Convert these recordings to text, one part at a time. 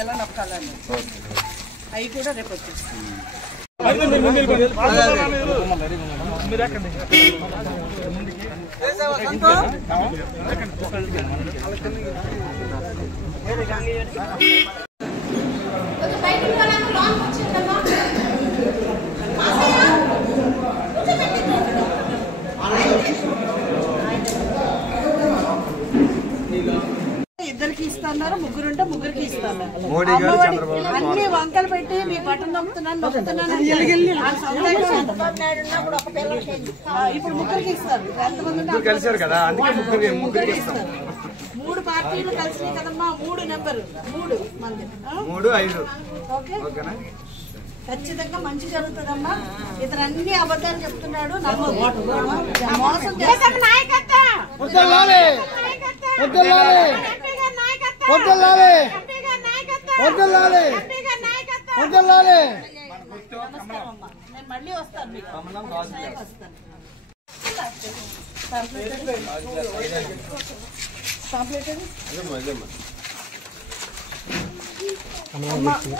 ఎలా నొక్కాలని అవి కూడా రేపు వచ్చేస్తాయి. ఇద్దరికి ఇస్తున్నారు, ముగ్గురుంటే ముగ్గురికి ఇస్తున్నారు. అన్ని వంకలు పెట్టి మీ బటన్ నొక్కుతున్నాను ఇప్పుడు ముగ్గురికి ఇస్తారు. ఎంతమంది కలిసారు కదా, అందుకే ముగ్గురికి ఇస్తారు. 3 పార్టీలు కలిసినాయి కదమ్మా, 3 నెంబరు 3 మంది 3 5. ఓకేనా? ఖచ్చితంగా మంచి జరుగుతుందమ్మా. ఇతను అన్ని అబద్ధాలు చెప్తున్నాడు, మోసం నేను మళ్ళీ వస్తాను మీకు వస్తాను.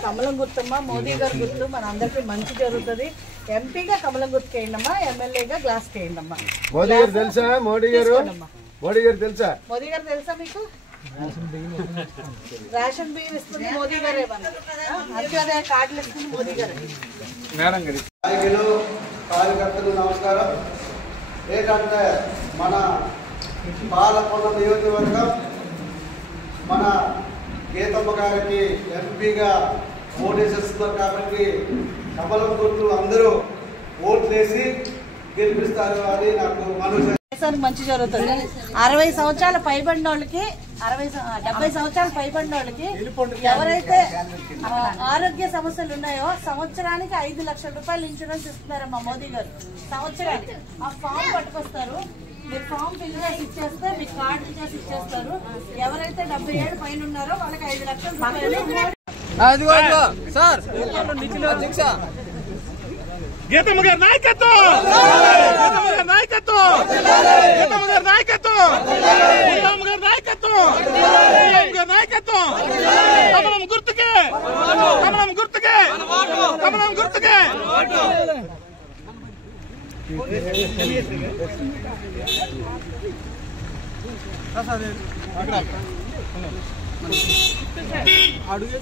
కమలం గుర్తమ్మా, మోదీ గారు గుర్తు, మన అందరికీ మంచి జరుగుతుంది. ఎంపీగా కమలం గుర్తు వేయండమ్మా, ఎమ్మెల్యేగా గ్లాస్ వేయండమ్మా. మోదీ గారు తెలుసా? మోదీ గారు తెలుసా మీకు? రేషన్ బియ్యం ఇస్తుంది మోదీ గారే, అదే కార్డులు ఇస్తుంది మోదీ గారే. నాయకులు, కార్యకర్తలు నమస్కారం. ఏంటంటే మన పాలకొండ నియోజకవర్గం మన గీతమ్మ గారికి ఎంపీగా ఓటు వేసేస్తున్నారు కాబట్టి కమలం గుర్తు అందరూ ఓట్లు వేసి గెలిపిస్తారు అని నాకు మనసు. మంచి జరుగుతుంది. 60 సంవత్సరాల పైబడిన వాళ్ళకి 70 సంవత్సరాలు పైబడిన వాళ్ళకి ఎవరైతే ఆరోగ్య సమస్యలు ఉన్నాయో సంవత్సరానికి 5 లక్షల రూపాయలు ఇన్సూరెన్స్ ఇస్తున్నారమ్మా మోదీ గారు. సంవత్సరానికి ఆ ఫామ్ పట్టుకొస్తారు, మీరు ఫామ్ ఫిల్ చేసి ఇచ్చేస్తే మీకు కార్డు చేసి ఇచ్చేస్తారు. ఎవరైతే 70 ఏళ్ళు పైన ఉన్నారో వాళ్ళకి 5 లక్షల రూపాయలు. గీతమ్మ గారి నాయకత్వం, గీతమ్మ గారి నాయకత్వం, గీతమ్మ గారి నాయకత్వం, గీతమ్మ గారి నాయకత్వం, గీతమ్మ గారి నాయకత్వం. కమలం గుర్తుకే, కమలం గుర్తుకే, కమలం గుర్తుకే. అడుగు